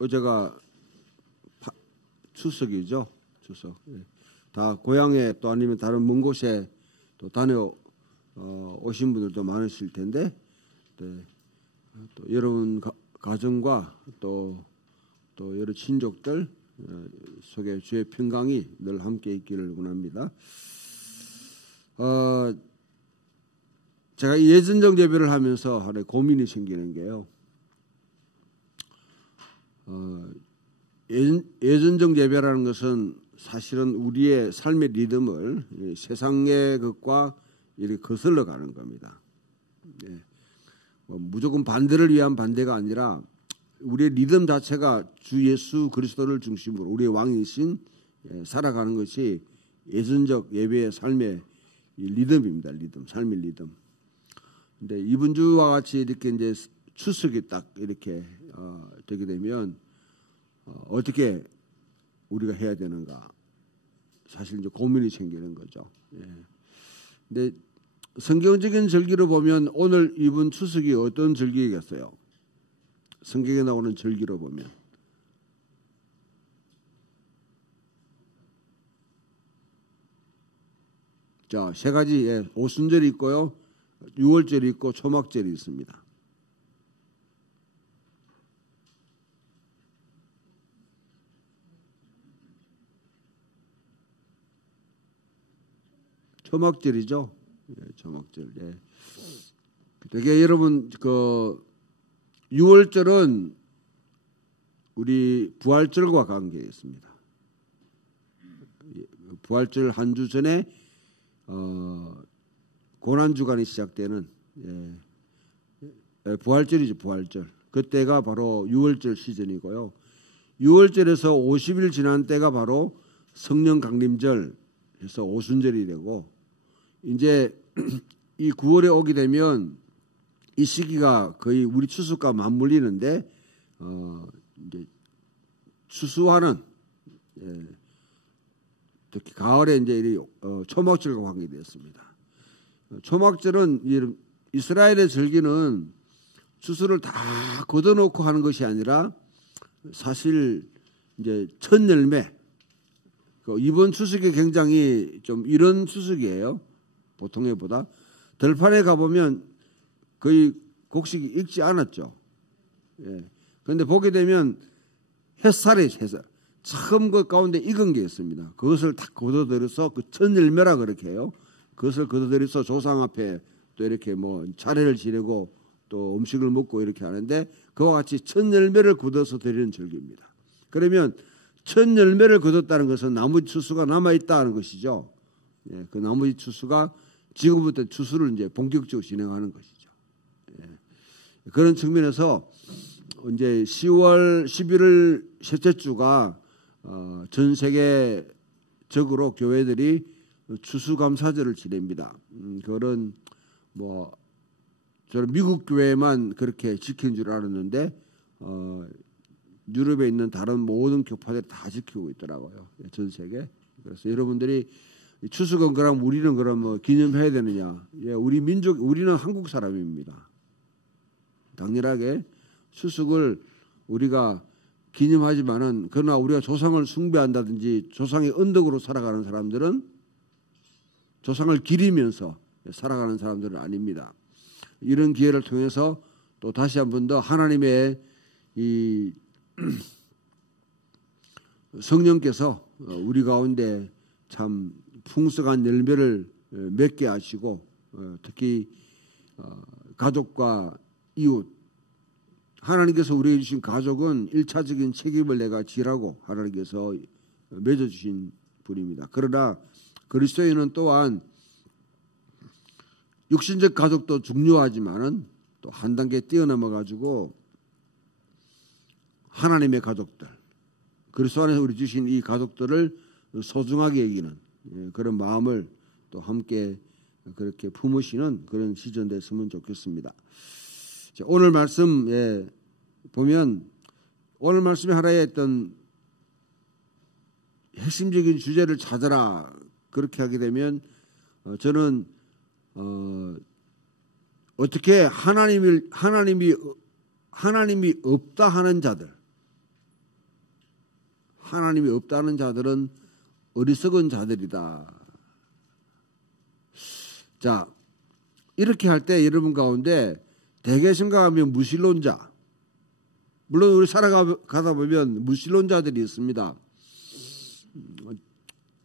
어제가 추석이죠. 추석. 다 고향에 또 아니면 다른 먼 곳에 또 오신 분들도 많으실 텐데, 네. 또 여러분 가정과 또 여러 친족들 속에 주의 평강이 늘 함께 있기를 원합니다. 제가 예전적 예배를 하면서 하루에 고민이 생기는 게요. 예전적 예배라는 것은 사실은 우리의 삶의 리듬을 세상의 것과 이렇게 거슬러 가는 겁니다. 무조건 반대를 위한 반대가 아니라 우리의 리듬 자체가 주 예수 그리스도를 중심으로 우리의 왕이신 살아가는 것이 예전적 예배의 삶의 리듬입니다. 리듬, 삶의 리듬. 근데 이번 주와 같이 이렇게 이제 추석이 딱 이렇게 되게 되면 어떻게 우리가 해야 되는가? 사실 이제 고민이 생기는 거죠. 근데 성경적인 절기로 보면 오늘 이번 추석이 어떤 절기겠어요? 성경에 나오는 절기로 보면 자, 세 가지 오순절이 있고요, 유월절이 있고 초막절이 있습니다. 초막절이죠. 초막절. 되게 여러분 유월절은 우리 부활절과 관계 있습니다. 부활절 한 주 전에 고난 주간이 시작되는 부활절이죠. 부활절. 그때가 바로 유월절 시즌이고요. 유월절에서 50일 지난 때가 바로 성령 강림절 해서 오순절이 되고, 이제 이 9월에 오게 되면 이 시기가 거의 우리 추수과 맞물리는데 이제 추수하는 특히 가을에 이제 초막절과 관계되었습니다. 초막절은 이스라엘의 절기는 추수를 다 걷어놓고 하는 것이 아니라 사실 이제 첫 열매, 이번 추석이 굉장히 좀 이런 추석이에요. 보통의 보다. 들판에 가보면 거의 곡식이 익지 않았죠. 그런데 보게 되면 햇살. 처음 그 가운데 익은 게 있습니다. 그것을 다 걷어들여서 그 첫 열매라 그렇게 해요. 그것을 걷어들여서 조상 앞에 또 이렇게 뭐 차례를 지내고 또 음식을 먹고 이렇게 하는데, 그와 같이 첫 열매를 걷어서 드리는 절기입니다. 그러면 첫 열매를 거뒀다는 것은 나머지 추수가 남아있다는 것이죠. 그 나머지 추수가 지금부터 추수를 이제 본격적으로 진행하는 것이죠. 그런 측면에서 이제 10월, 11월 셋째 주가 전 세계적으로 교회들이 추수감사절을 지냅니다. 그런 저는 미국 교회만 그렇게 지킨 줄 알았는데 유럽에 있는 다른 모든 교파들이 다 지키고 있더라고요. 전 세계. 그래서 여러분들이 추석은 그럼 우리는 그럼 기념해야 되느냐? 우리 민족, 우리는 한국 사람입니다. 당연하게 추석을 우리가 기념하지만은, 그러나 우리가 조상을 숭배한다든지 조상의 언덕으로 살아가는 사람들은, 조상을 기리면서 살아가는 사람들은 아닙니다. 이런 기회를 통해서 또 다시 한 번 더 하나님의 이 성령께서 우리 가운데 참 풍성한 열매를 맺게 하시고, 특히 가족과 이웃, 하나님께서 우리에게 주신 가족은 1차적인 책임을 내가 지라고 하나님께서 맺어주신 분입니다. 그러나 그리스도인은 또한 육신적 가족도 중요하지만은 또 한 단계 뛰어넘어 가지고 하나님의 가족들, 그리스도 안에서 우리 주신 이 가족들을 소중하게 여기는 그런 마음을 또 함께 그렇게 품으시는 그런 시즌 됐으면 좋겠습니다. 오늘 말씀에 보면, 오늘 말씀에 하나의 어떤 핵심적인 주제를 찾아라 그렇게 하게 되면, 저는 어떻게 하나님이 없다 하는 자들, 하나님이 없다는 자들은 어리석은 자들이다. 자, 이렇게 할 때 여러분 가운데 대개 생각하면 무신론자, 물론 우리 살아가다 보면 무신론자들이 있습니다.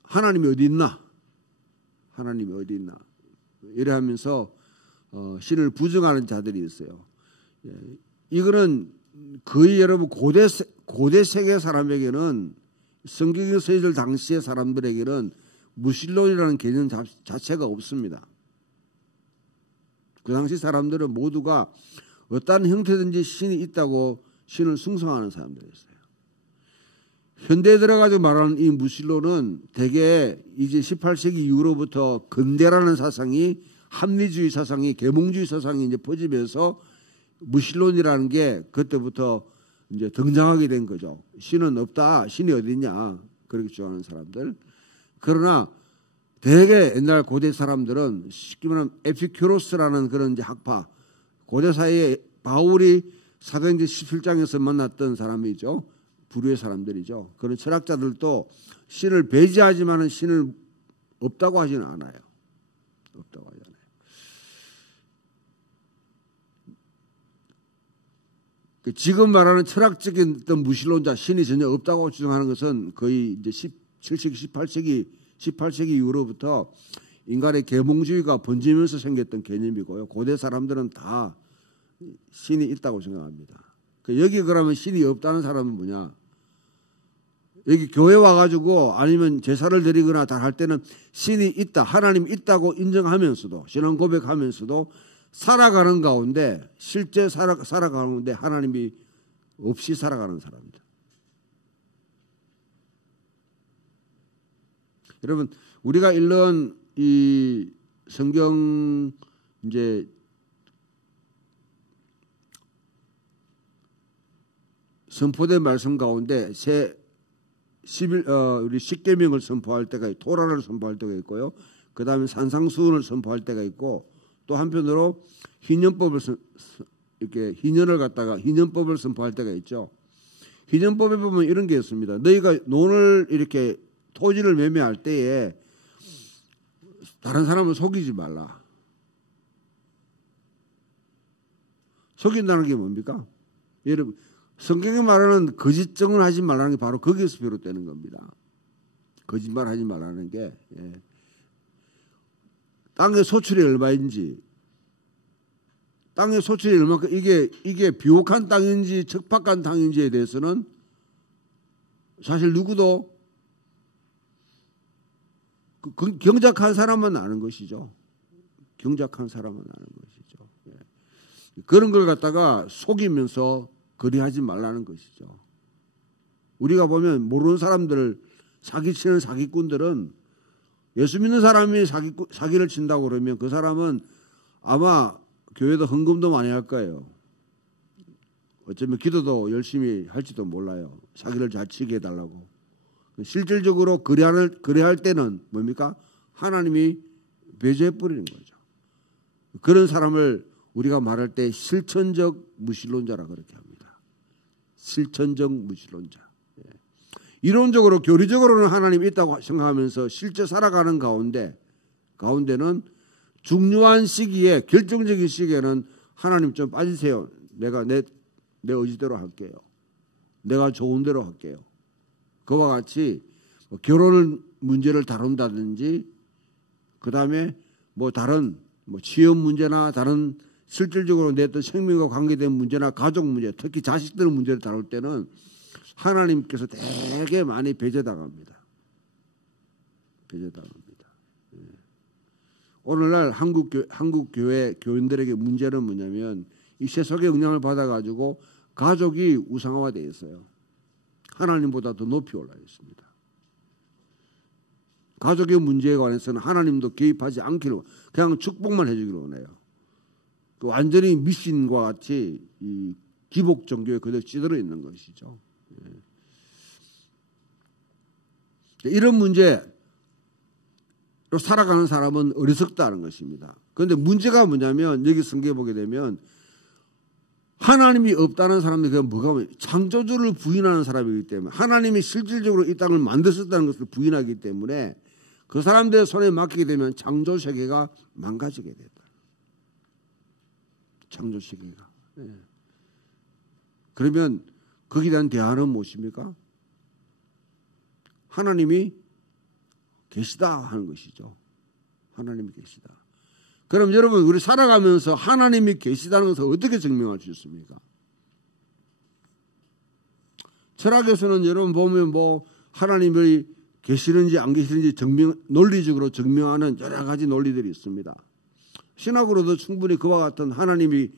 하나님이 어디 있나? 하나님이 어디 있나? 이래 하면서 신을 부정하는 자들이 있어요. 이거는 거의 여러분 고대 세계 사람에게는, 성경이 쓰여질 당시의 사람들에게는 무신론이라는 개념 자체가 없습니다. 그 당시 사람들은 모두가 어떠한 형태든지 신이 있다고 신을 숭상하는 사람들이었어요. 현대에 들어가지고 말하는 이 무신론은 대개 이제 18세기 이후로부터 근대라는 사상이, 합리주의 사상이, 계몽주의 사상이 이제 퍼지면서 무신론이라는 게 그때부터 이제 등장하게 된 거죠. 신은 없다, 신이 어디 있냐, 그렇게 주장하는 사람들. 그러나 대개 옛날 고대 사람들은 쉽게 말하면 에피큐로스라는 그런 이제 학파, 고대 사이에 바울이 사도행전 17장에서 만났던 사람이죠. 부류의 사람들이죠. 그런 철학자들도 신을 배제하지만은 신을 없다고 하지는 않아요. 없다고 하지 않아요. 지금 말하는 철학적인 어떤 무신론자, 신이 전혀 없다고 주장하는 것은 거의 이제 17세기, 18세기 이후로부터 인간의 계몽주의가 번지면서 생겼던 개념이고요. 고대 사람들은 다 신이 있다고 생각합니다. 여기 그러면 신이 없다는 사람은 뭐냐? 여기 교회 와가지고 아니면 제사를 드리거나 다 할 때는 신이 있다, 하나님이 있다고 인정하면서도, 신앙 고백하면서도 살아가는 가운데, 실제 살아가는 가운데 하나님이 없이 살아가는 사람들. 여러분, 우리가 읽는 이 성경 이제 선포된 말씀 가운데 우리 십계명을 선포할 때가 있고, 토라를 선포할 때가 있고요. 그 다음에 산상수훈을 선포할 때가 있고, 또 한편으로 희년법을 이렇게 희년법을 선포할 때가 있죠. 희년법에 보면 이런 게 있습니다. 너희가 논을 이렇게 토지를 매매할 때에 다른 사람을 속이지 말라. 속인다는 게 뭡니까? 여러분, 성경에 말하는 거짓증을 하지 말라는 게 바로 거기에서 비롯되는 겁니다. 거짓말 하지 말라는 게. 땅의 소출이 얼마인지, 땅의 소출이 얼마큼, 이게 비옥한 땅인지 척박한 땅인지에 대해서는 사실 누구도 경작한 사람만 아는 것이죠. 경작한 사람만 아는 것이죠. 그런 걸 갖다가 속이면서 거래하지 말라는 것이죠. 우리가 보면 모르는 사람들을 사기치는 사기꾼들은, 예수 믿는 사람이 사기를 친다고 그러면 그 사람은 아마 교회도 헌금도 많이 할 거예요. 어쩌면 기도도 열심히 할지도 몰라요. 사기를 잘 치게 해달라고. 실질적으로 거래할 때는 뭡니까? 하나님이 배제해버리는 거죠. 그런 사람을 우리가 말할 때 실천적 무신론자라 그렇게 합니다. 실천적 무신론자. 이론적으로, 교리적으로는 하나님이 있다고 생각하면서 실제 살아가는 가운데는 중요한 시기에, 결정적인 시기에는 하나님 좀 빠지세요. 내가 내 의지대로 할게요. 내가 좋은 대로 할게요. 그와 같이 결혼 문제를 다룬다든지, 그 다음에 다른 취업 문제나 다른 실질적으로 내 어떤 생명과 관계된 문제나 가족 문제, 특히 자식들 문제를 다룰 때는 하나님께서 되게 많이 배제당합니다. 배제당합니다. 오늘날 한국 교회 교인들에게 문제는 뭐냐면, 이 세속의 영향을 받아가지고 가족이 우상화되어 있어요. 하나님보다 더 높이 올라 있습니다. 가족의 문제에 관해서는 하나님도 개입하지 않기로, 그냥 축복만 해주기로 원해요. 완전히 미신과 같이 이 기복 종교에 그대로 찌들어 있는 것이죠. 이런 문제로 살아가는 사람은 어리석다는 것입니다. 그런데 문제가 뭐냐면, 여기 성경에 보게 되면 하나님이 없다는 사람들이 그 뭐가 창조주를 부인하는 사람이기 때문에 하나님이 실질적으로 이 땅을 만드셨다는 것을 부인하기 때문에 그 사람들의 손에 맡기게 되면 창조 세계가 망가지게 된다. 창조 세계가. 네. 그러면 거기에 대한 대안은 무엇입니까? 하나님이 계시다 하는 것이죠. 하나님이 계시다. 그럼 여러분 우리 살아가면서 하나님이 계시다는 것을 어떻게 증명할 수 있습니까? 철학에서는 여러분 보면 뭐 하나님이 계시는지 안 계시는지 논리적으로 증명하는 여러 가지 논리들이 있습니다. 신학으로도 충분히 그와 같은 하나님이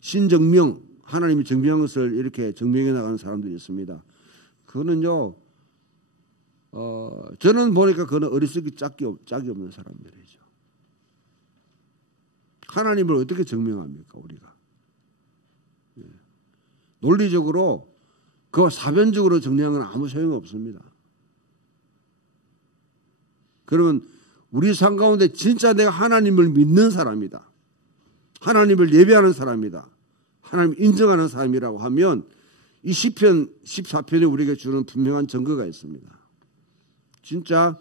신증명, 하나님이 증명한 것을 이렇게 증명해 나가는 사람들이 있습니다. 그거는요, 저는 보니까 그거는 어리석기 짝이 없는 사람들이죠. 하나님을 어떻게 증명합니까, 우리가? 논리적으로, 그거 사변적으로 정리하는 건 아무 소용이 없습니다. 그러면 우리 삶 가운데 진짜 내가 하나님을 믿는 사람이다. 하나님을 예배하는 사람이다. 하나님을 인정하는 사람이라고 하면 이 시편 14편에 우리에게 주는 분명한 증거가 있습니다. 진짜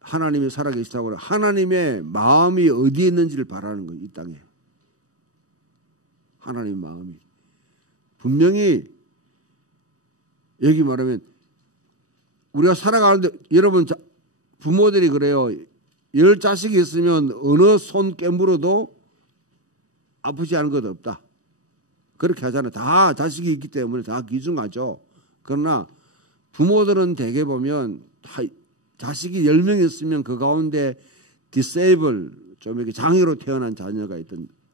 하나님이 살아계시다고 하나님의 마음이 어디에 있는지를 바라는 거예요. 이 땅에. 하나님의 마음이. 분명히 여기 말하면 우리가 살아가는데 여러분 부모들이 그래요. 10자식이 있으면 어느 손 깨물어도 아프지 않은 것 없다. 그렇게 하잖아요. 다 자식이 있기 때문에 다 귀중하죠. 그러나 부모들은 대개 보면 다 자식이 10명 있으면 그 가운데 디세이블 좀 이렇게 장애로 태어난 자녀가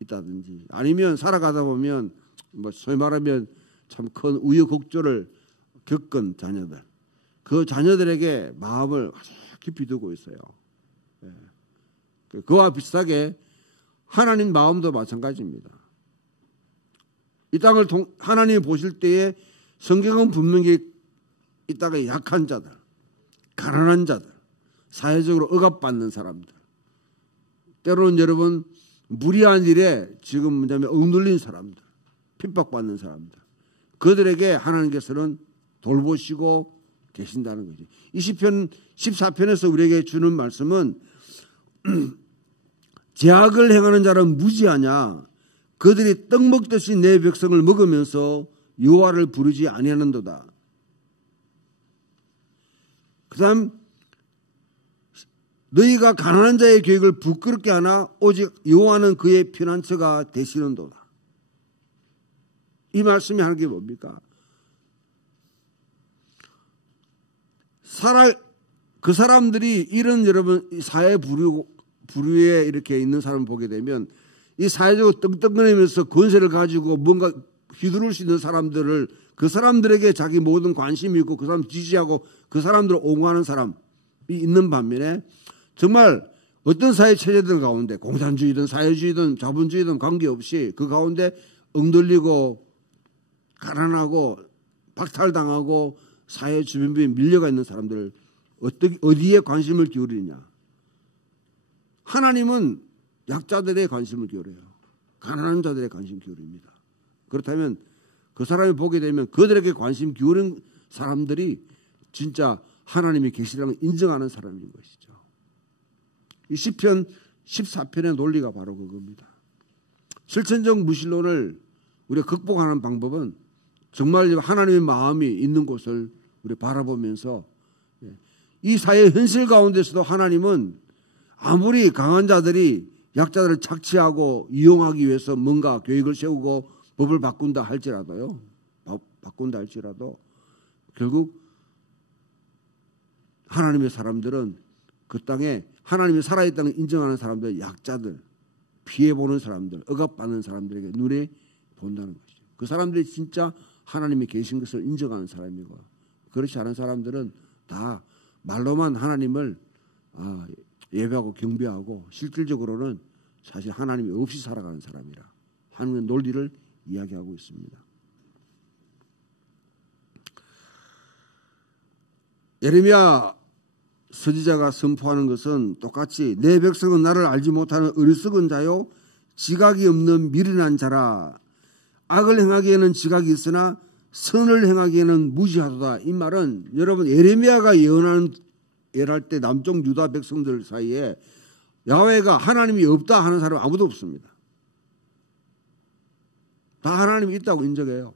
있다든지 아니면 살아가다 보면 뭐 소위 말하면 참 큰 우여곡절을 겪은 자녀들. 그 자녀들에게 마음을 아주 깊이 두고 있어요. 그와 비슷하게 하나님 마음도 마찬가지입니다. 이 땅을 하나님이 보실 때에 성경은 분명히 이 땅의 약한 자들, 가난한 자들, 사회적으로 억압받는 사람들, 때로는 여러분 무리한 일에 지금 뭐냐면 억눌린 사람들, 핍박받는 사람들, 그들에게 하나님께서는 돌보시고 계신다는 거지. 이 시편 14편에서 우리에게 주는 말씀은 죄악을 행하는 자는 무지하냐 그들이 떡 먹듯이 내 백성을 먹으면서 여호와를 부르지 아니하는도다. 그 다음 너희가 가난한 자의 계획을 부끄럽게 하나 오직 여호와는 그의 피난처가 되시는도다. 이 말씀이 하는 게 뭡니까? 그 사람들이 이런 여러분 사회 부류에 이렇게 있는 사람을 보게 되면 이 사회적으로 떵떵거리면서 권세를 가지고 뭔가 휘두를 수 있는 사람들을 그 사람들에게 자기 모든 관심이 있고 그 사람 지지하고 그 사람들을 옹호하는 사람이 있는 반면에 정말 어떤 사회 체제들 가운데 공산주의든 사회주의든 자본주의든 관계없이 그 가운데 억눌리고 가난하고 박탈당하고 사회 주변부에 밀려가 있는 사람들을 어디에 관심을 기울이냐. 하나님은 약자들의 관심을 기울여요. 가난한 자들의 관심 기울입니다. 그렇다면 그 사람이 보게 되면 그들에게 관심 기울인 사람들이 진짜 하나님이 계시다는 걸 인정하는 사람인 것이죠. 이 시편 14편의 논리가 바로 그겁니다. 실천적 무신론을 우리가 극복하는 방법은 정말 하나님의 마음이 있는 곳을 우리 바라보면서 이 사회의 현실 가운데서도 하나님은 아무리 강한 자들이 약자들을 착취하고 이용하기 위해서 뭔가 계획을 세우고 법을 바꾼다 할지라도 결국 하나님의 사람들은 그 땅에 하나님이 살아있다는 걸 인정하는 사람들, 약자들, 피해보는 사람들, 억압받는 사람들에게 눈에 본다는 것이죠. 그 사람들이 진짜 하나님이 계신 것을 인정하는 사람이고 그렇지 않은 사람들은 다 말로만 하나님을 예배하고 경배하고 실질적으로는 사실 하나님이 없이 살아가는 사람이라 하는 논리를 이야기하고 있습니다. 예레미야 선지자가 선포하는 것은 똑같이 내 백성은 나를 알지 못하는 어리석은 자요 지각이 없는 미련한 자라 악을 행하기에는 지각이 있으나 선을 행하기에는 무지하도다. 이 말은 여러분 예레미야가 예언할 때 남쪽 유다 백성들 사이에 야훼가 하나님이 없다 하는 사람 아무도 없습니다. 다 하나님이 있다고 인정해요.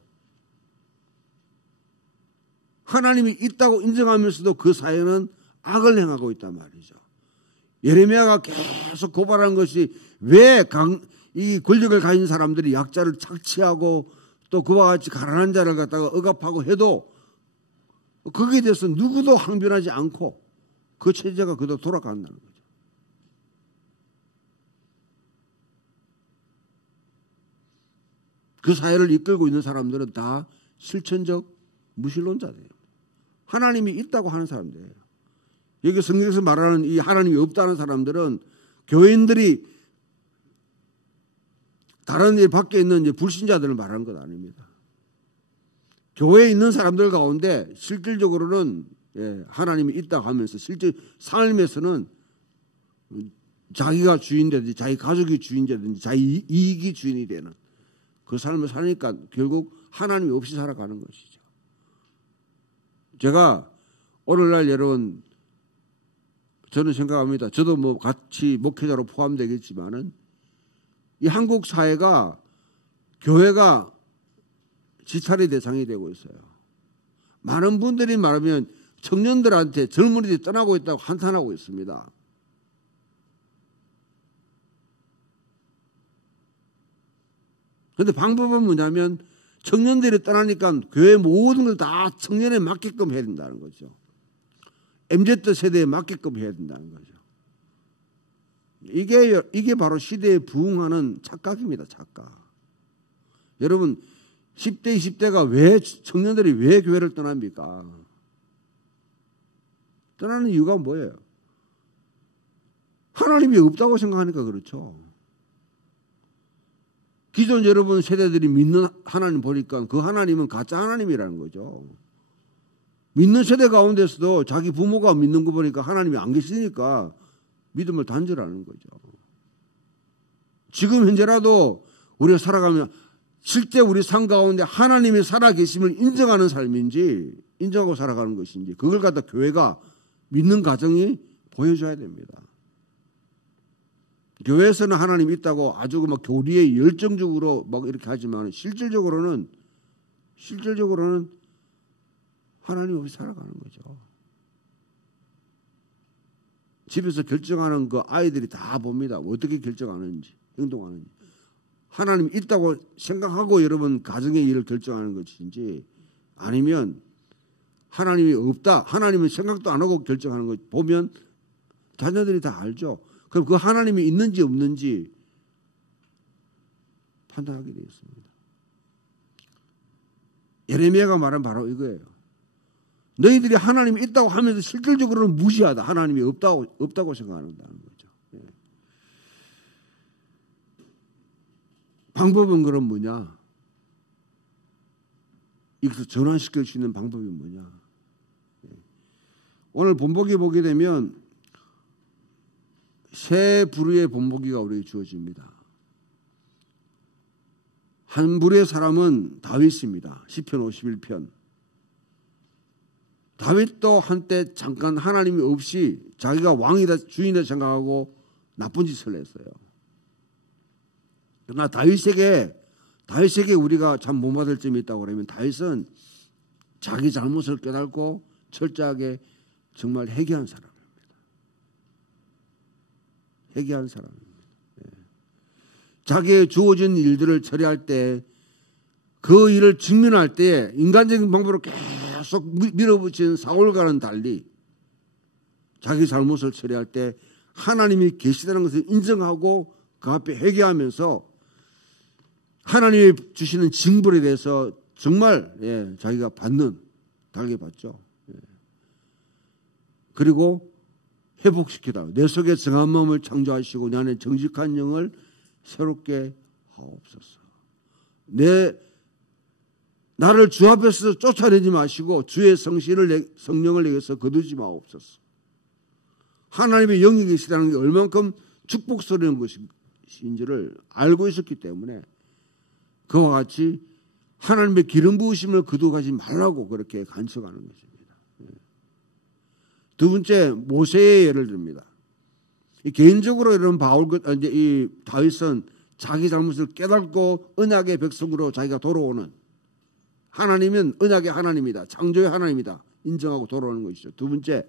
하나님이 있다고 인정하면서도 그 사회는 악을 행하고 있단 말이죠. 예레미야가 계속 고발한 것이 왜 이 권력을 가진 사람들이 약자를 착취하고 또 그와 같이 가난한 자를 갖다가 억압하고 해도 거기에 대해서 누구도 항변하지 않고 그 체제가 그대로 돌아간다는 거죠. 그 사회를 이끌고 있는 사람들은 다 실천적 무신론자들이에요. 하나님이 있다고 하는 사람들이에요. 여기 성경에서 말하는 이 하나님이 없다는 사람들은 교인들이 다른 일 밖에 있는 이제 불신자들을 말하는 것 아닙니다. 교회에 있는 사람들 가운데 실질적으로는 하나님이 있다고 하면서 실제 삶에서는 자기가 주인되든지 자기 가족이 주인되든지 자기 이익이 주인이 되는 그 삶을 사니까 결국 하나님이 없이 살아가는 것이죠. 제가 오늘날 여러분 저는 생각합니다. 저도 뭐 같이 목회자로 포함되겠지만은 이 한국 사회가 교회가 지탈의 대상이 되고 있어요. 많은 분들이 말하면 청년들한테 젊은이들이 떠나고 있다고 한탄하고 있습니다. 그런데 방법은 뭐냐면 청년들이 떠나니까 교회 모든 걸 다 청년에 맞게끔 해야 된다는 거죠. MZ 세대에 맞게끔 해야 된다는 거죠. 이게 바로 시대에 부응하는 착각입니다. 착각. 여러분 10대, 20대가 청년들이 왜 교회를 떠납니까? 떠나는 이유가 뭐예요? 하나님이 없다고 생각하니까 그렇죠. 기존 여러분 세대들이 믿는 하나님 보니까 그 하나님은 가짜 하나님이라는 거죠. 믿는 세대 가운데서도 자기 부모가 믿는 거 보니까 하나님이 안 계시니까 믿음을 단절하는 거죠. 지금 현재라도 우리가 살아가면 실제 우리 삶 가운데 하나님이 살아계심을 인정하는 삶인지 인정하고 살아가는 것인지 그걸 갖다 교회가 믿는 가정이 보여줘야 됩니다. 교회에서는 하나님이 있다고 아주 막 교리에 열정적으로 막 이렇게 하지만 실질적으로는 하나님 없이 살아가는 거죠. 집에서 결정하는 그 아이들이 다 봅니다. 어떻게 결정하는지, 행동하는지. 하나님 있다고 생각하고 여러분 가정의 일을 결정하는 것인지 아니면 하나님이 없다, 하나님은 생각도 안 하고 결정하는 것 보면 자녀들이 다 알죠. 그럼 그 하나님이 있는지 없는지 판단하게 되어 있습니다. 예레미야가 말한 바로 이거예요. 너희들이 하나님이 있다고 하면서 실질적으로는 무시하다. 하나님이 없다고 생각한다는 거죠. 예. 방법은 그럼 뭐냐? 이것을 전환시킬 수 있는 방법이 뭐냐? 예. 오늘 본보기 보게 되면 세 부류의 본보기가 우리에게 주어집니다. 한 부류의 사람은 다윗입니다. 시편 51편. 다윗도 한때 잠깐 하나님이 없이 자기가 왕이다 주인이다 생각하고 나쁜 짓을 했어요. 그러나 다윗에게 우리가 참 본받을 점이 있다고 그러면 다윗은 자기 잘못을 깨닫고 철저하게 정말 회개한 사람입니다. 회개한 사람입니다. 자기의 주어진 일들을 처리할 때 그 일을 직면할 때 인간적인 방법으로 계속 밀어붙인 사울과는 달리 자기 잘못을 처리할 때 하나님이 계시다는 것을 인정하고 그 앞에 회개하면서 하나님이 주시는 징벌에 대해서 정말 자기가 달게 받죠. 그리고 회복시키다. 내 속에 정한 마음을 창조하시고 내 안에 정직한 영을 새롭게 하옵소서. 나를 주 앞에서 쫓아내지 마시고 주의 성령을 내게서 거두지 마옵소서. 하나님의 영이 계시다는 게 얼만큼 축복스러운 것인지를 알고 있었기 때문에 그와 같이 하나님의 기름 부으심을 거두어가지 말라고 그렇게 간척하는 것입니다. 두 번째, 모세의 예를 듭니다. 개인적으로 이런 이 다윗은 자기 잘못을 깨닫고 언약의 백성으로 자기가 돌아오는, 하나님은 언약의 하나님이다, 창조의 하나님이다 인정하고 돌아오는 것이죠. 두 번째,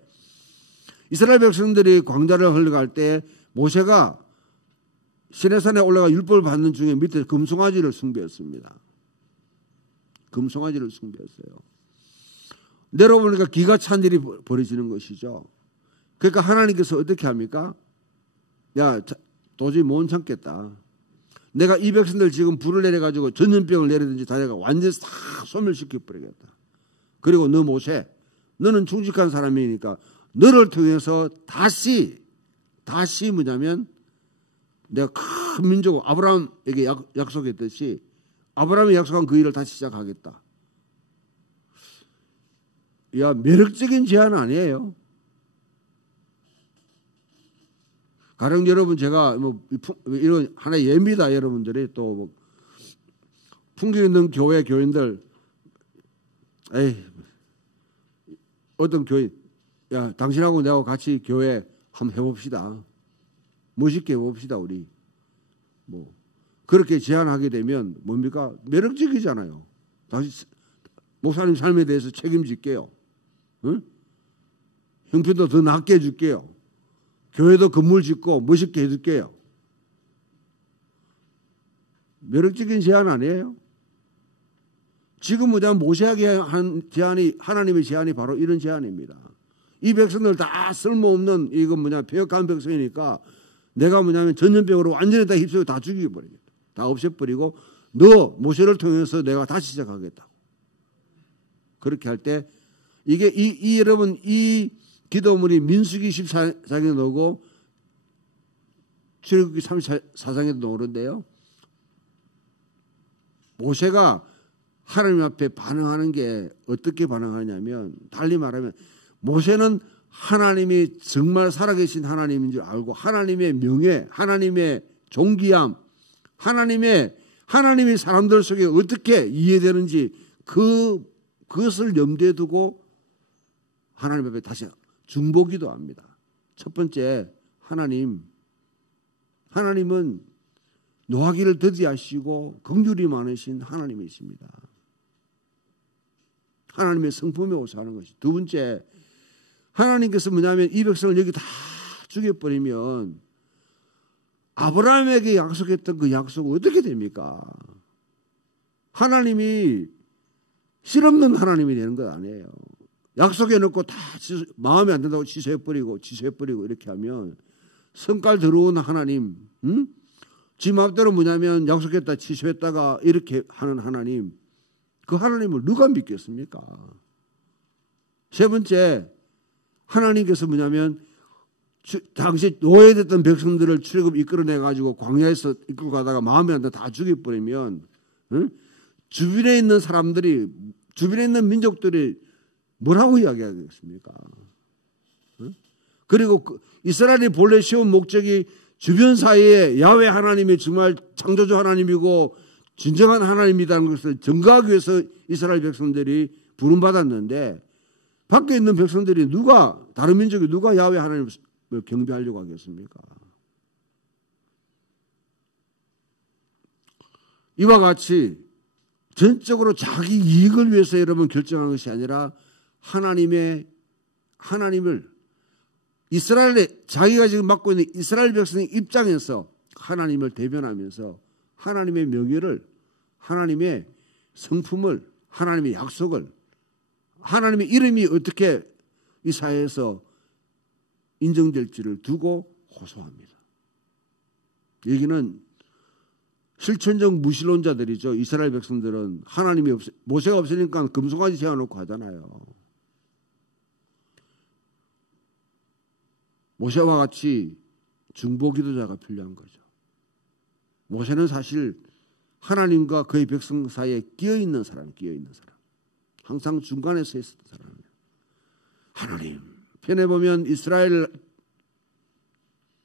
이스라엘 백성들이 광야를 흘러갈 때 모세가 시내산에 올라가 율법을 받는 중에 밑에 금송아지를 숭배했습니다. 금송아지를 숭배했어요. 내려보니까 기가 찬 일이 벌어지는 것이죠. 그러니까 하나님께서 어떻게 합니까? 야, 도저히 못 참겠다. 내가 이 백성들 지금 불을 내려가지고 전염병을 내리든지 다 내가 완전히 싹 소멸시켜버리겠다. 그리고 너 모세, 너는 충직한 사람이니까 너를 통해서 다시 뭐냐면 내가 큰 민족 아브라함에게 약속했듯이 아브라함이 약속한 그 일을 다시 시작하겠다. 야, 매력적인 제안 아니에요. 가령 여러분, 제가 뭐 이런 하나의 예입니다. 여러분들이 또 뭐 풍경 있는 교인들, 에이, 어떤 교인, 야, 당신하고 내가 같이 교회 한번 해봅시다. 멋있게 해봅시다, 우리. 뭐 그렇게 제안하게 되면 뭡니까? 매력적이잖아요. 다시 목사님 삶에 대해서 책임질게요. 응? 형편도 더 낫게 해줄게요. 교회도 건물 짓고 멋있게 해줄게요. 매력적인 제안 아니에요? 지금 뭐냐면 모세에게 한 제안이, 하나님의 제안이 바로 이런 제안입니다. 이 백성들 다 쓸모없는, 이건 뭐냐, 폐역한 백성이니까 내가 뭐냐면 전염병으로 완전히 다 휩쓸고 다 죽여버리겠다. 다 없애버리고 너 모세를 통해서 내가 다시 시작하겠다. 그렇게 할 때 이게 여러분, 이 기도문이 민수기 14장에 나오고 출애굽기 34장에도 나오는데요. 모세가 하나님 앞에 반응하는 게 어떻게 반응하냐면, 달리 말하면 모세는 하나님이 정말 살아계신 하나님인 줄 알고 하나님의 명예, 하나님의 존귀함, 하나님이 사람들 속에 어떻게 이해되는지 그것을 염두에 두고 하나님 앞에 다시 중보기도 합니다. 첫 번째, 하나님은 노하기를 더디하시고 긍휼이 많으신 하나님이십니다. 하나님의 성품에 오사하는 것이. 두 번째, 하나님께서 뭐냐면 이 백성을 여기 다 죽여버리면 아브라함에게 약속했던 그 약속은 어떻게 됩니까? 하나님이 실없는 하나님이 되는 것 아니에요. 약속해놓고 다 마음에 안 든다고 취소해버리고 이렇게 하면 성깔 들어온 하나님, 지 마음대로 뭐냐면 약속했다 취소했다가 이렇게 하는 하나님, 그 하나님을 누가 믿겠습니까? 세 번째, 하나님께서 뭐냐면 당시 노예됐던 백성들을 출애굽 이끌어내가지고 광야에서 이끌고 가다가 마음에 안 든다 다 죽여버리면 주변에 있는 사람들이, 주변에 있는 민족들이 뭐라고 이야기하겠습니까? 그리고 이스라엘이 본래 세운 목적이 주변 사이에 야훼 하나님이 정말 창조주 하나님이고 진정한 하나님이라는 것을 증거하기 위해서 이스라엘 백성들이 부름받았는데, 밖에 있는 백성들이 다른 민족이 누가 야훼 하나님을 경배하려고 하겠습니까? 이와 같이 전적으로 자기 이익을 위해서 여러분 결정한 것이 아니라 하나님을 자기가 지금 맡고 있는 이스라엘 백성의 입장에서 하나님을 대변하면서 하나님의 명예를, 하나님의 성품을, 하나님의 약속을, 하나님의 이름이 어떻게 이 사회에서 인정될지를 두고 호소합니다. 여기는 실천적 무신론자들이죠. 이스라엘 백성들은 모세가 없으니까 금송아지 세워놓고 하잖아요. 모세와 같이 중보기도자가 필요한 거죠. 모세는 사실 하나님과 그의 백성 사이에 끼어있는 사람. 항상 중간에 서 있었던 사람이에요. 하나님 편에 보면 이스라엘에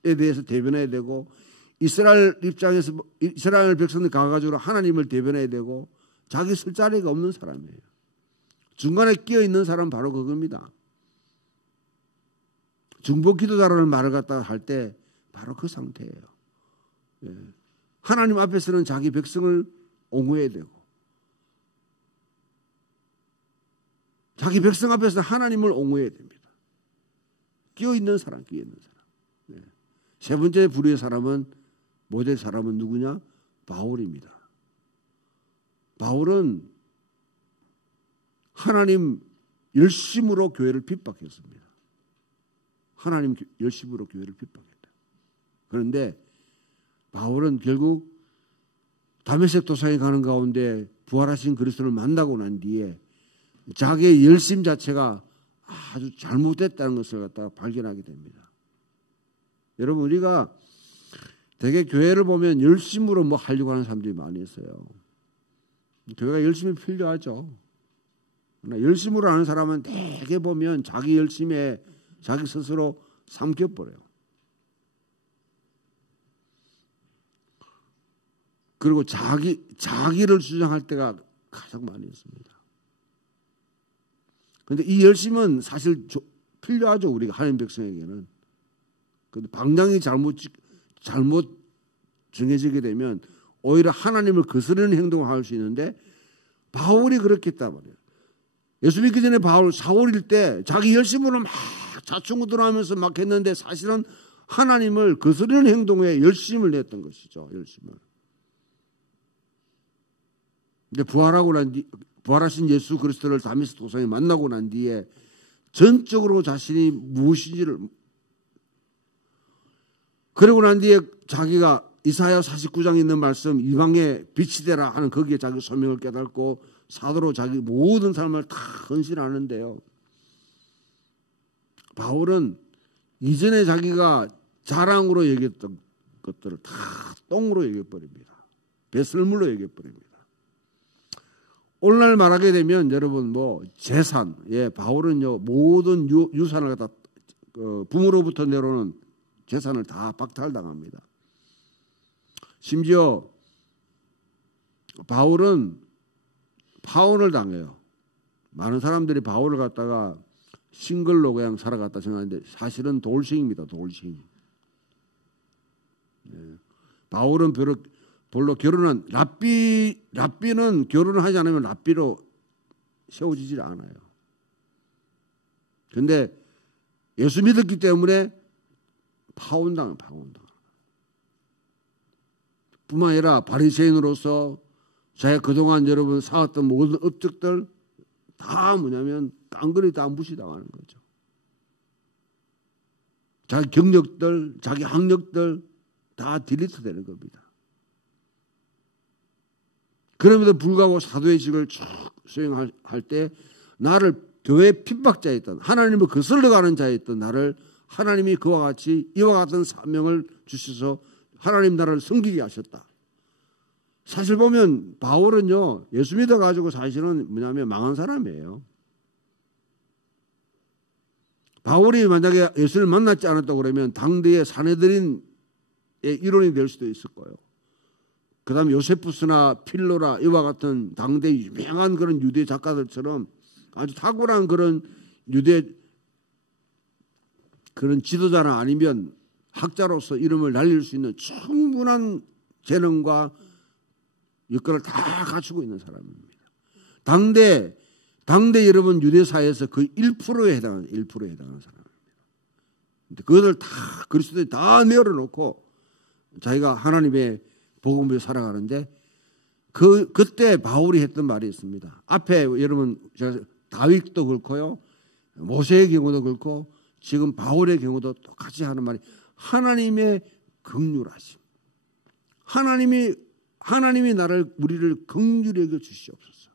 대해서 대변해야 되고, 이스라엘 입장에서 이스라엘 백성들 가가지고 하나님을 대변해야 되고 자기 쓸 자리가 없는 사람이에요. 중간에 끼어 있는 사람은 바로 그겁니다. 중보 기도자라는 말을 갖다가 할 때 바로 그 상태예요. 예. 하나님 앞에서는 자기 백성을 옹호해야 되고 자기 백성 앞에서 하나님을 옹호해야 됩니다. 끼어 있는 사람, 끼어 있는 사람. 예. 세 번째 부류의 사람은 모델 사람은 누구냐? 바울입니다. 바울은 하나님 열심으로 교회를 핍박했습니다. 하나님 열심으로 교회를 핍박했다. 그런데 바울은 결국 다메섹 도상에 가는 가운데 부활하신 그리스도를 만나고 난 뒤에 자기의 열심 자체가 아주 잘못됐다는 것을 갖다가 발견하게 됩니다. 여러분, 우리가 되게 교회를 보면 열심으로 뭐 하려고 하는 사람들이 많이 있어요. 교회가 열심히 필요하죠. 그러나 열심으로 하는 사람은 되게 보면 자기 열심에 자기 스스로 삼켜버려요. 그리고 자기를 주장할 때가 가장 많이 있습니다. 그런데 이 열심은 사실 필요하죠. 우리가 하나님 백성에게는. 그런데 방향이 잘못 정해지게 되면 오히려 하나님을 거스르는 행동을 할 수 있는데 바울이 그렇게 했단 말이에요. 예수 믿기 전에 바울 사울일 때 자기 열심으로 막 자충우돌하면서 막 했는데 사실은 하나님을 거스르는 행동에 열심을 냈던 것이죠. 열심을. 근데 부활하신 예수 그리스도를 다메섹 도상에 만나고 난 뒤에 전적으로 자신이 무엇인지를 그러고 난 뒤에 자기가 이사야 49장에 있는 말씀 이방의 빛이 되라 하는 거기에 자기 소명을 깨닫고 사도로 자기 모든 삶을 다 헌신하는데요. 바울은 이전에 자기가 자랑으로 얘기했던 것들을 다 똥으로 얘기해버립니다. 배설물로 얘기해버립니다. 오늘날 말하게 되면 여러분 뭐 재산, 예, 바울은요 모든 유산을 갖다 부모로부터 내려오는 재산을 다 박탈당합니다. 심지어 바울은 파혼을 당해요. 많은 사람들이 바울을 갖다가 싱글로 그냥 살아갔다 생각하는데 사실은 돌싱입니다. 돌싱. 예. 바울은 별로 결혼한 랍비는 결혼을 하지 않으면 랍비로 세워지질 않아요. 그런데 예수 믿었기 때문에 파혼당해요. 뿐만 아니라 바리새인으로서 자기가 그동안 여러분 쌓았던 모든 업적들 다 뭐냐면 깡그리 다 무시당하는 거죠. 자기 경력들, 자기 학력들 다 딜리트 되는 겁니다. 그럼에도 불구하고 사도의 직을 쭉 수행할 때 나를 교회 핍박자였던 하나님을 거슬러가는 자였던 나를 하나님이 그와 같이 이와 같은 사명을 주셔서 하나님 나라를 섬기게 하셨다. 사실 보면 바울은요 예수 믿어가지고 사실은 뭐냐면 망한 사람이에요. 바울이 만약에 예수를 만났지 않았다고 그러면 당대의 사내들인의 일원이 될 수도 있을 거예요. 그 다음에 요세푸스나 필로라 이와 같은 당대 유명한 그런 유대 작가들처럼 아주 탁월한 그런 유대 그런 지도자나 아니면 학자로서 이름을 날릴 수 있는 충분한 재능과 여건을 다 갖추고 있는 사람입니다. 당대 여러분 유대사회에서 거의 1%에 해당하는 사람입니다. 근데 그것을 다 그리스도에 다 내려놓고 자기가 하나님의 복음을 살아가는데 그때 바울이 했던 말이 있습니다. 앞에 여러분 제가 다윗도 그렇고요, 모세의 경우도 그렇고 지금 바울의 경우도 똑같이 하는 말이 하나님의 긍휼하심. 하나님이 우리를 긍휼히 여겨 주시옵소서.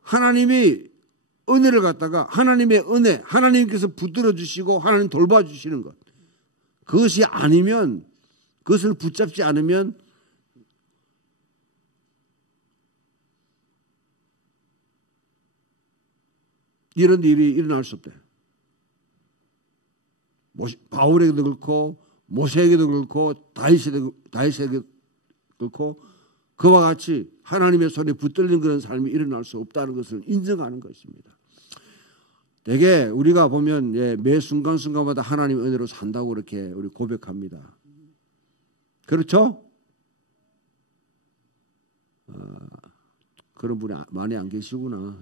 하나님이 은혜를 갖다가 하나님의 은혜, 하나님께서 붙들어 주시고 하나님 돌봐주시는 것. 그것이 아니면 그것을 붙잡지 않으면 이런 일이 일어날 수 없대. 바울에게도 그렇고 모세에게도 그렇고 다윗에게도 그렇고 그와 같이 하나님의 손에 붙들린 그런 삶이 일어날 수 없다는 것을 인정하는 것입니다. 되게 우리가 보면 매 순간순간마다 하나님의 은혜로 산다고 그렇게 우리 고백합니다. 그렇죠? 그런 분이 많이 안 계시구나.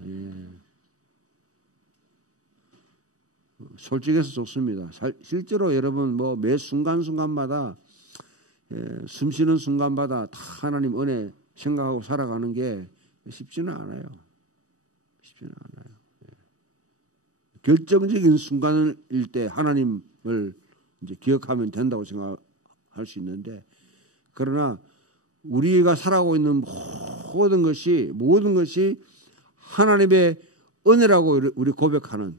솔직해서 좋습니다. 실제로 여러분 뭐 매 순간순간마다 숨 쉬는 순간마다 다 하나님 은혜 생각하고 살아가는 게 쉽지는 않아요. 쉽지는 않아요. 결정적인 순간일 때 하나님을 이제 기억하면 된다고 생각할 수 있는데, 그러나 우리가 살아가고 있는 모든 것이 하나님의 은혜라고 우리 고백하는,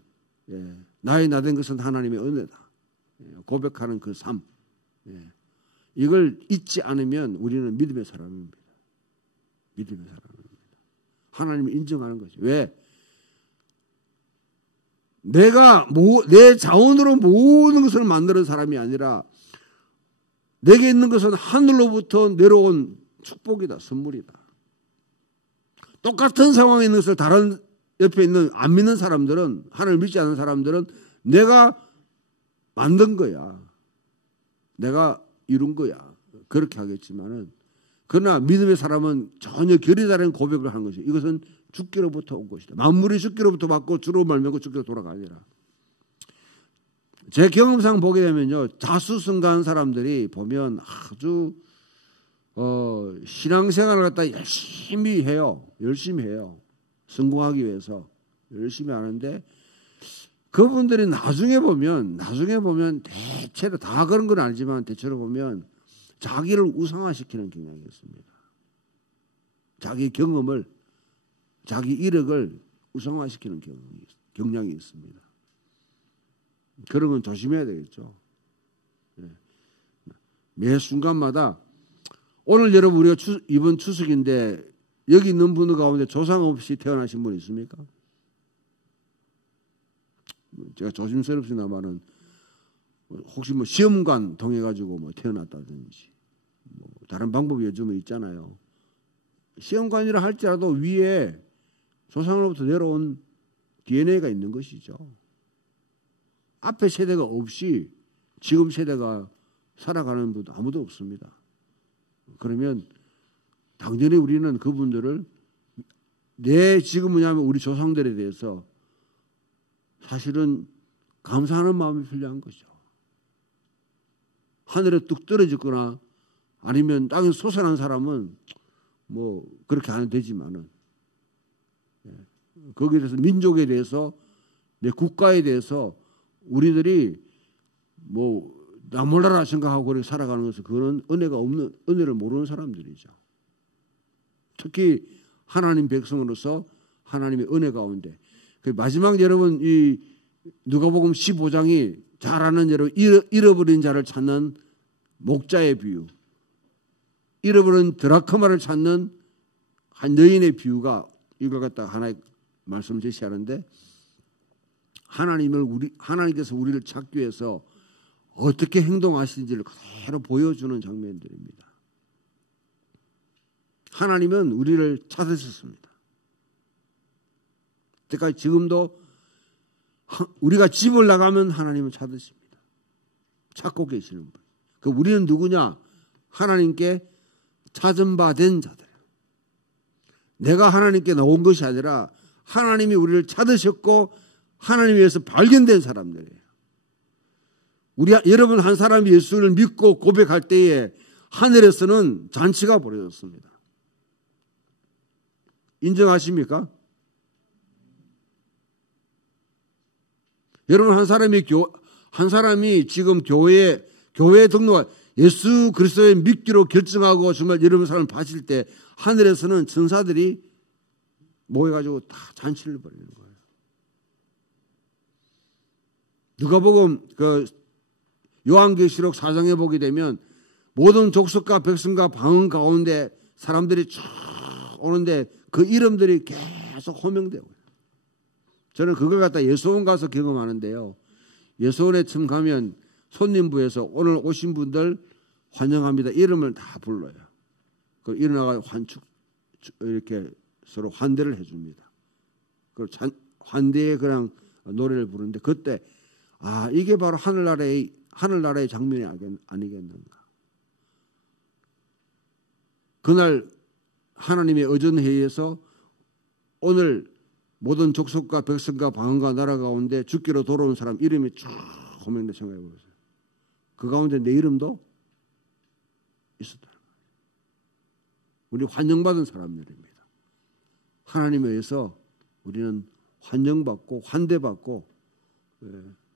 나의 나된 것은 하나님의 은혜다 고백하는 그 삶, 이걸 잊지 않으면 우리는 믿음의 사람입니다. 믿음의 사람입니다. 하나님을 인정하는 거죠. 왜? 내가 내 자원으로 모든 것을 만드는 사람이 아니라 내게 있는 것은 하늘로부터 내려온 축복이다, 선물이다. 똑같은 상황에 있는 것을 다른 옆에 있는 안 믿는 사람들은, 하나님을 믿지 않는 사람들은 내가 만든 거야, 내가 이룬 거야, 그렇게 하겠지만은, 그러나 믿음의 사람은 전혀 결이 다른 고백을 하는 것이, 이것은 주께로부터 온 것이다. 만물이 주께로부터 받고 주로 말미암고 주께로 돌아가니라. 제 경험상 보게 되면요, 자수성가한 사람들이 보면 아주 신앙생활을 갖다 열심히 해요. 성공하기 위해서 열심히 하는데, 그분들이 나중에 보면 대체로 다 그런 건 아니지만 대체로 보면 자기를 우상화시키는 경향이 있습니다. 자기 경험을, 자기 이력을 우상화시키는 경향이 있습니다. 그런 건 조심해야 되겠죠. 매 순간마다, 오늘 여러분 우리가 이번 추석인데 여기 있는 분들 가운데 조상 없이 태어나신 분 있습니까? 제가 조심스럽지나마는 혹시 뭐 시험관 통해가지고 뭐 태어났다든지 뭐 다른 방법이 요즘에 있잖아요. 시험관이라 할지라도 위에 조상으로부터 내려온 DNA가 있는 것이죠. 앞에 세대가 없이 지금 세대가 살아가는 분도 아무도 없습니다. 그러면 당연히 우리는 그분들을, 지금 뭐냐면 우리 조상들에 대해서 사실은 감사하는 마음이 필요한 거죠. 하늘에 뚝 떨어졌거나 아니면 땅에 솟아난 사람은 뭐 그렇게 안 되지만은, 거기에 대해서, 민족에 대해서, 내 국가에 대해서 우리들이 뭐 나 몰라라 생각하고 그렇게 살아가는 것은, 그거는 은혜를 모르는 사람들이죠. 특히 하나님 백성으로서 하나님의 은혜 가운데, 마지막 여러분 이 누가복음 15장이 잘 아는, 여러분 잃어버린 자를 찾는 목자의 비유, 잃어버린 드라크마를 찾는 한 여인의 비유가 이걸 갖다 하나의 말씀 제시하는데, 하나님께서 우리를 찾기 위해서 어떻게 행동하시는지를 그대로 보여주는 장면들입니다. 하나님은 우리를 찾으셨습니다. 그러니까 지금도 우리가 집을 나가면 하나님은 찾으십니다. 찾고 계시는 분. 우리는 누구냐? 하나님께 찾은 바 된 자들. 내가 하나님께 나온 것이 아니라 하나님이 우리를 찾으셨고 하나님 위해서 발견된 사람들이에요. 여러분 한 사람이 예수를 믿고 고백할 때에 하늘에서는 잔치가 벌어졌습니다. 인정하십니까? 여러분 한 사람이 지금 교회에 등록, 예수 그리스도의 믿기로 결정하고 정말 여러분 사람을 바칠 때 하늘에서는 천사들이 모여가지고 다 잔치를 벌이는 거예요. 누가복음 요한계시록 4장에 보게 되면 모든 족속과 백성과 방언 가운데 사람들이 쭉 오는데 그 이름들이 계속 호명되고, 저는 그걸 갖다 예수원 가서 경험하는데요. 예수원에 처음 가면 손님부에서 오늘 오신 분들 환영합니다. 이름을 다 불러요. 그 일어나가 이렇게 서로 환대를 해줍니다. 그 환대의 그냥 노래를 부르는데 그때 이게 바로 하늘나라의 장면이 아니겠는가. 그날 하나님의 어전회의에서 오늘 모든 족속과 백성과 방언과 나라 가운데 죽기로 돌아온 사람 이름이 쭉 호명돼. 생각해 보세요. 그 가운데 내 이름도 있었다는 거예요. 우리 환영받은 사람들입니다. 하나님에 의해서 우리는 환영받고 환대받고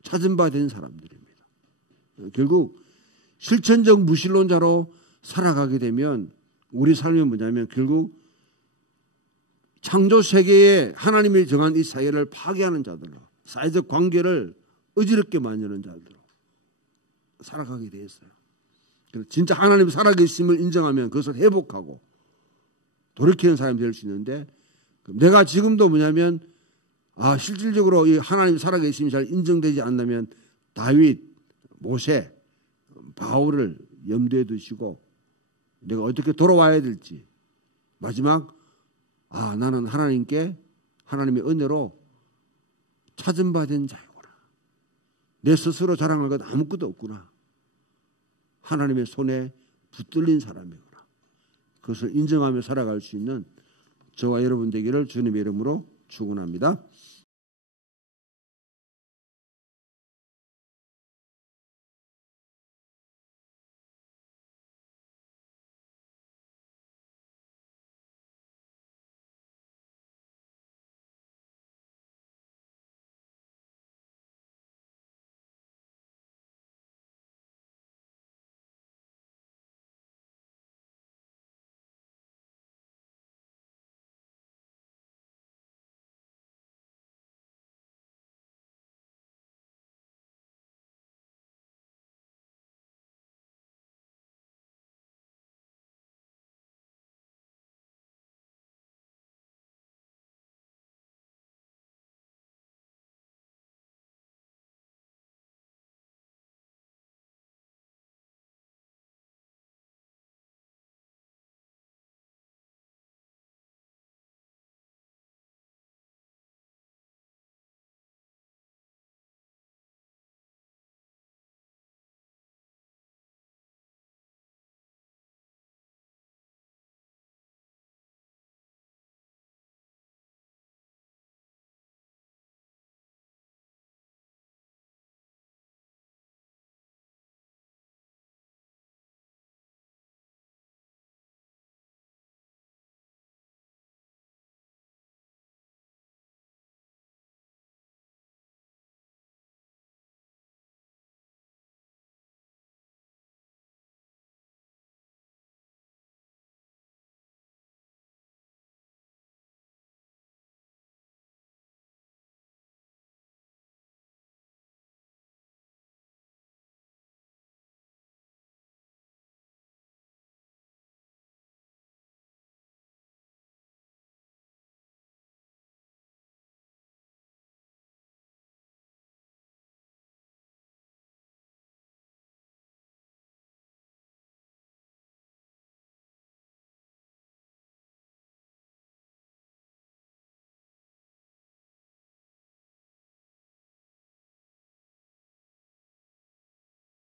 찾은 바 된 사람들입니다. 결국 실천적 무신론자로 살아가게 되면 우리 삶이 뭐냐면 결국 창조 세계에 하나님이 정한 이 사회를 파괴하는 자들로, 사회적 관계를 어지럽게 만드는 자들로 살아가게 돼 있어요. 진짜 하나님 살아계심을 인정하면 그것을 회복하고 돌이키는 사람이 될 수 있는데, 내가 지금도 뭐냐면 실질적으로 이 하나님 살아계심이 잘 인정되지 않다면 다윗, 모세, 바울을 염두에 두시고 내가 어떻게 돌아와야 될지, 마지막 나는 하나님의 은혜로 찾은 바 된 자이구나. 내 스스로 자랑할 것 아무것도 없구나. 하나님의 손에 붙들린 사람이구나. 그것을 인정하며 살아갈 수 있는 저와 여러분 되기를 주님의 이름으로 축원합니다.